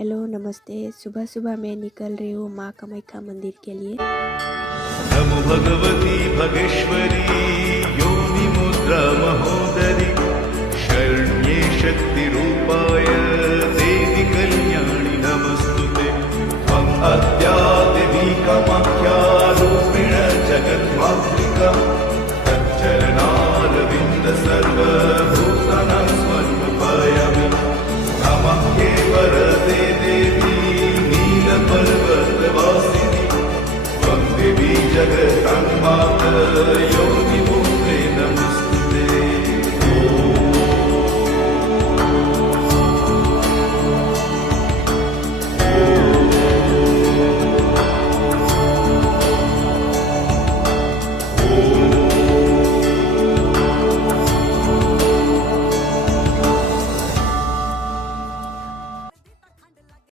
Hello नमस्ते। सुबह सुबह मैं निकल रही हूँ माँ कामाख्या मंदिर के लिए। नमो भगवती भगेश्वरी योनि मुद्रा महोदरी शरण्ये शक्ति रूपाय